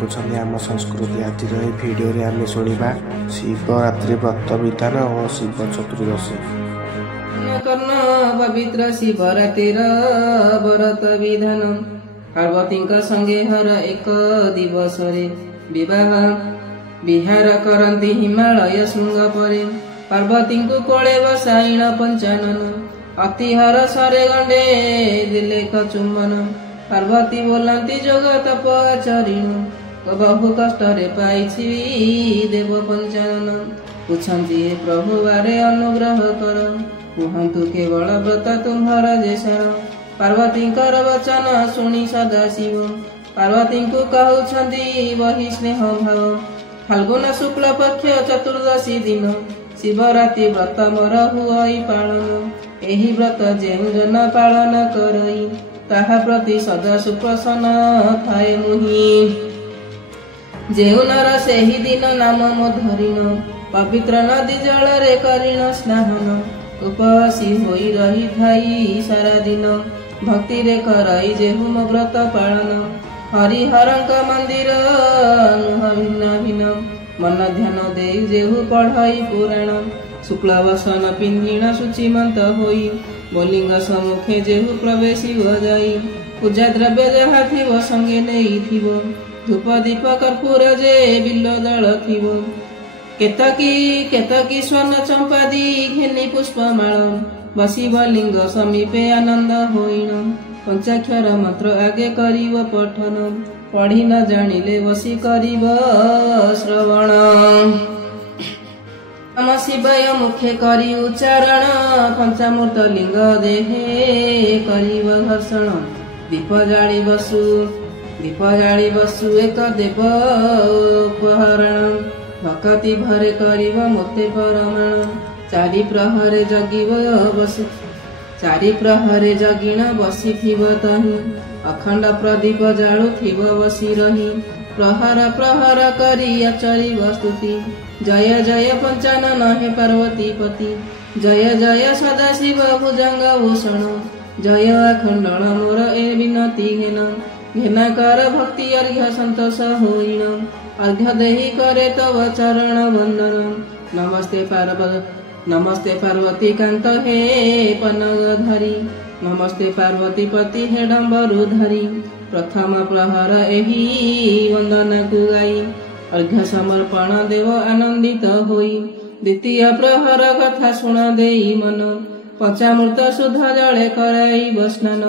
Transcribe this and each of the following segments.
देखुं आम संस्कृति आज भिडियो आम शुणा शिवरात्रि व्रत विधान और शिव चतुर्दशी कर्ण पवित्र शिवरात्रि व्रत विधान पार्वती संगे हर एक दिवस विवाह विहार करती हिमालय शृंग परे पार्वती को कोले बसाइण पंचानन अति हर सरे गंडे दिलेख चुम्बन पार्वती बोलती जोग तप आचरिण बहु कष्ट पाई देव पंचानन पूछती प्रभु बारे अनुग्रह कर कहतु केवल व्रत तुम्हार जेसर पार्वती वचन शुणी सदाशिव पार्वती को कहउछंती वही स्नेह भाव फाल्गुन शुक्ल पक्ष चतुर्दशी दिन शिवरात्रि व्रत मोर हुई पालन एही व्रत जेउ जन पालन करई ताहा प्रति सदा सुप्रसन्न थाए मुहि जेउ नर सेही दिन नाम मो धरिण पवित्र नदी जल रे करिण स्नान उपवासी होई रही थाई सारा दिन भक्ति रे करई जेहु मो व्रत पालन हरिहरंक मंदिर नुह भिन्न भिन्न मन ध्यान देई जेहु पढ़ई पुराण शुक्ल वसन पिंधिण शुचिमंत होई बोलिंग सम्मुखे जेहु प्रवेशी जाई पूजा द्रव्य जहा थिव संगे नेई थिव धूप दीप कर्पूर जे बिल्ल दल थिव केतकी स्वर्ण चंपादी घेनी पुष्पमाळ बसिब लिंग समीपे आनंद होइण पंचाक्षर मंत्र आगे करिव पठन पढ़ी न जानिले बसी करिव श्रवण नम शिवाय मुखे करी उच्चारण पंचामृत लिंग देहे करिव घर्षण दीप जाली बसु एक देव उपहरण भक्ति भरे करिव मोते परमाण चारि प्रहरे जगिण बसी थिव तही अखंड प्रदीप जालु थिव बसी रही प्रहर करी आचरिव स्तुति जय जय पंचानन हे पार्वती पति जय जय सदाशिव भुजंग भूषण जय अखंडन मोर ए विनती घेना कर भक्ति अर्घ्य संतोष होइण अर्घ्य देहि करे तव चरण वंदन नमस्ते पार्वती कांत हे पनग धरी नमस्ते पार्वती पति हे डम्बरु धरी प्रथम प्रहर एही वंदना को गाई अर्घ्य समर्पण देव आनंदित होई द्वितीय प्रहर कथा शुणा देई मन पंचामृत शुद्ध जले कराई स्नान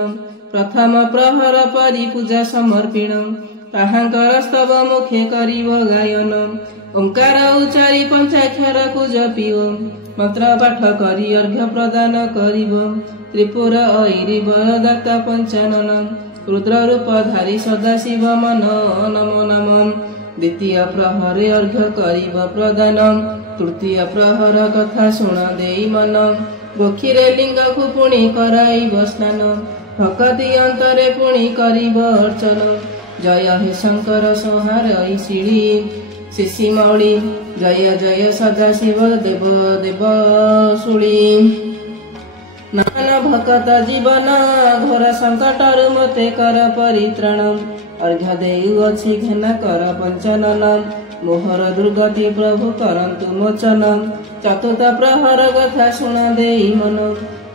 प्रथम प्रहर परि पूजा समर्पिण ताहांकर स्तव मुखे करिव गायन ओंकार उच्चारी पंचाक्षर को जपिव मंत्र पाठ करी अर्घ्य प्रदान करिव त्रिपुर ऐरी बलदाता पंचानन रुद्र रूप धारी सदाशिव मन नमो नमः द्वितीय प्रहरे अर्घ्य करिव प्रदान तृतीय प्रहर कथा शुणा देई मन गोखीरे लिंग को पुणी कराइव स्नान भक्ति अंतरे पुणी करिव अर्चन जय हे शंकर संहार शिड़ी शिशि मौली जय जय सदाशिव देव देव सुड़ी नाना भक्त जीवन घोर संकट मते कर परित्राण अर्घ्य देउ अछि घेना कर पंचानन मोहर दुर्गति प्रभु करंतु मोचन चतुर्थ प्रहर कथा शुणा देई मन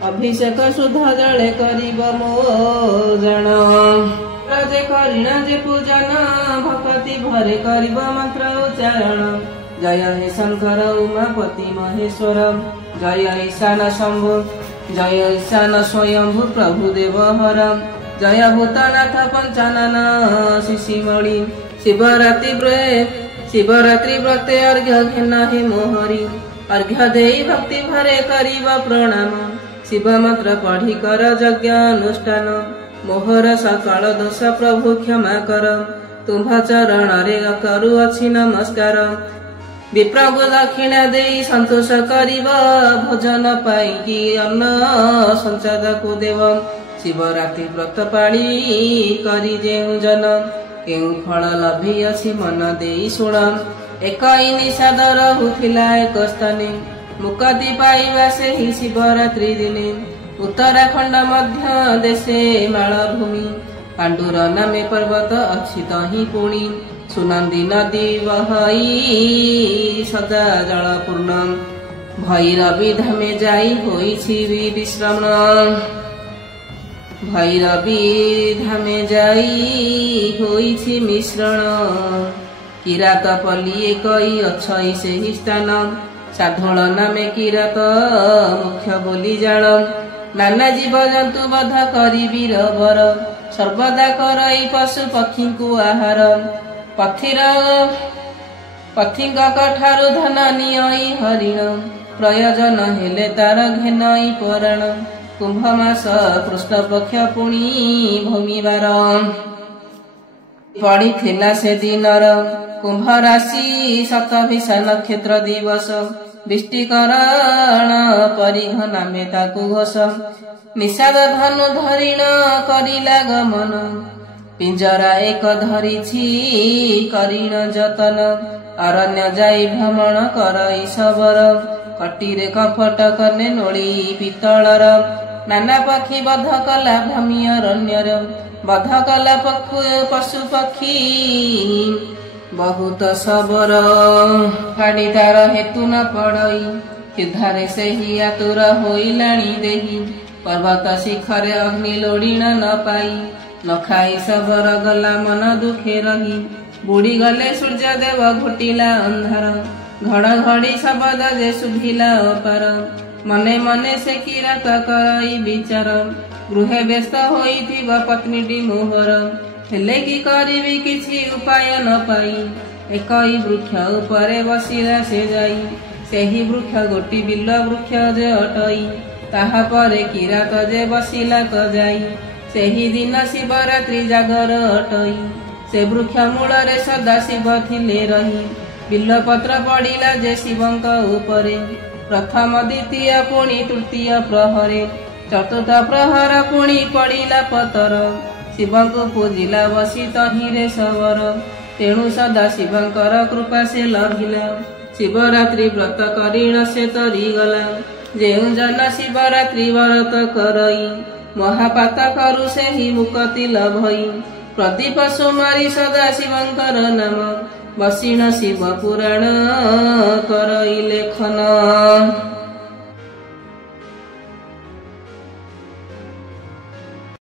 अभिषेक सुधा जले करिब मो जन राजे करिण जे पूजन भक्ति भरे करिब मंत्र उच्चारण जय हे शंकर उमापति महेश्वर जय ईशान शंभु जय ईशान स्वयंभु प्रभु देव हर जय भूतनाथ पंचानन शिशिमणि शिवरात्रि व्रते अर्घ्य घेना हे मोहरी अर्घ्य देई भक्ति भरे करिब प्रणाम शिव मंत्र पढ़ी कर यज्ञ अनुष्ठान मोहर सकल दोष प्रभु क्षमा कर तुम्हा चरण रे करू अछि नमस्कार विप्रभु दक्षिणा देई संतोष करिब भोजन पाई कि अन्न संचाद को देव शिवरात्रि व्रत पाणी करी जेउ जन केउ फल लभी अछि मन देई शुण एक निषाद रहुथिला एक स्थाने मुक्ति पाइबा से ही शिवरात्रि दिने उत्तराखंड मध्य देशे मालभूमि पांडुर नामे पर्वत अछि तही पुणी सुनंदी नदी बहई सदा जल पूर्ण भैरवी धामे जाई होइछि विश्राम भैरवी धामे जाई होइछि मिश्रण किरात पलिए कई अछई सेहि स्थान साधल नामे किरात मुख्य बोली जाल नाना जीव जंतु बध करी वीरवर सर्वदा करई पशु पक्षी को आहार पथिंक ठारू धन नियई हरिण प्रयोजन हेले तार घेनई पराण कुंभ मास कृष्ण पक्ष पुणी भूमिवार पड़ीथिला से दिनर कुंभ राशि शतभिषा नक्षत्र दिवस वृष्टिकरण परिघ नामे ताकु घोष निषाद धनु धरिण करिला गमन पिंजरा एक धरिछि करिण जतन अरण्य जाई भ्रमण करई सबर कटीरे कपट कने नोली पितलर नाना पक्षी बध कला भ्रमी अरण्यर बध कला पशु पक्षी बहुत सबर फाड़ी तार हेतु न पड़ई सिद्धारे सेहि आतुर होइलाणी देही पर्वत शिखरे अग्नि लोड़ीण न पाई न खाई सबर गला मन दुखे रही बुड़ी गले सूर्य देव घुटिला अंधार घड़घड़ी शब्द जे शुभिला अपार मने मने से किरात करई विचार गृहे व्यस्त होइथिब पत्नीटी मोहर हेले कि करिबी किछि उपाय न पाई एकई वृक्ष उपरे बसिला से जाई सेही वृक्ष गोटी बिल वृक्ष जे अटई ताहा परे किरात जे बसिला क जाई सेही दिन शिवरात्रि जागर अटई से वृक्ष मूलरे सदा शिव थिले रही बिल्लपत्र पड़िला जे शिवंक उपरे प्रथम द्वितीय पुणी तृतीय प्रहरे चतुर्थ प्रहर पुणी पड़िला पतर शिवंकु पूजिला बसी तहिरे सवर तेणु सदा शिवंकर कृपा से लभिला शिवरात्रि व्रत करिण से तरी गला जेउ जन शिवरात्रि व्रत करई महापात करु से ही मुक्ति लभई प्रदीप सुमारी सदा शिवंकर नाम बसिण शिव पुराण करई लेखन।